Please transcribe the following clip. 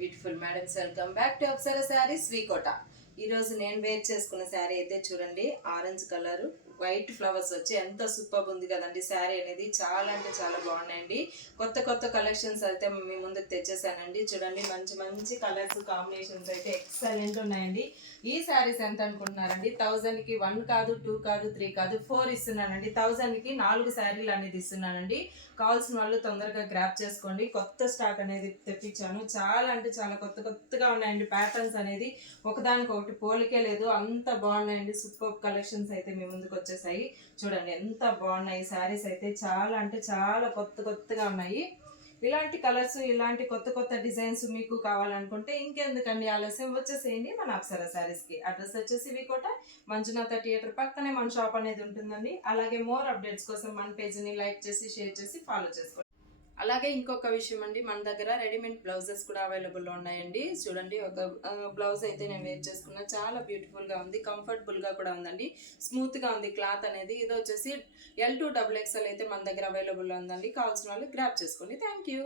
Beautiful madams, welcome back to Apsara saris V Kota. ఈరోజు నేను wear చేసుకున్న శారీ అయితే చూడండి, ఆరెంజ్ కలర్ వైట్ ఫ్లవర్స్ వచ్చి ఎంత సూపర్ ఉంది కదండి. శారీ అనేది చాలా అంటే చాలా బాగున్నాయండి. కొత్త కొత్త కలెక్షన్స్ అయితే మీ ముందుకు తెచ్చేసానండి. చూడండి, మంచి మంచి కలర్స్ కాంబినేషన్స్ అయితే ఎక్సలెంట్ ఉన్నాయండి. ఈ శారీస్ ఎంత అనుకుంటున్నారండి? 1000కి 1 కాదు, 2 కాదు, 3 కాదు, 4 ఇస్తున్నానండి. 1000కి 4 శారీలు అనేది ఇస్తున్నానండి. కావాల్సిన వాళ్ళు తొందరగా గ్రాప్ చేసుకోండి. కొత్త స్టాక్ అనేది తెప్పించాను. చాలా అంటే చాలా కొత్త కొత్తగా ఉన్నాయండి. ప్యాటర్న్స్ అనేది ఒకదానికొకటి పోలికే లేదు, అంత బాగున్నాయండి. సూపర్ కలెక్షన్స్ అయితే మీ ముందుకు వచ్చేసాయి. చూడండి ఎంత బాగున్నాయి శారీస్ అయితే. చాలా అంటే చాలా కొత్త కొత్తగా ఉన్నాయి. ఇలాంటి కలర్స్, ఇలాంటి కొత్త కొత్త డిజైన్స్ మీకు కావాలనుకుంటే ఇంకెందుకండి ఆలస్యం, వచ్చేసేయండి మన అప్సరా శారీస్కి. అడ్రస్ వచ్చేసి వికోట, మంజునాథ థియేటర్ పక్కనే మన షాప్ అనేది ఉంటుందండి. అలాగే మోర్ అప్డేట్స్ కోసం మన పేజ్ని లైక్ చేసి, షేర్ చేసి, ఫాలో చేసుకోండి. అలాగే ఇంకొక విషయం అండి, మన దగ్గర రెడీమేడ్ బ్లౌజెస్ కూడా అవైలబుల్లో ఉన్నాయండి. చూడండి, ఒక బ్లౌజ్ అయితే నేను వేర్ చేసుకున్నా. చాలా బ్యూటిఫుల్గా ఉంది, కంఫర్టబుల్గా కూడా ఉందండి, స్మూత్గా ఉంది క్లాత్ అనేది. ఇది వచ్చేసి L2 XXL అయితే మన దగ్గర అవైలబుల్లో ఉందండి. కావాల్సిన వాళ్ళు గ్రాప్ చేసుకోండి. Thank you.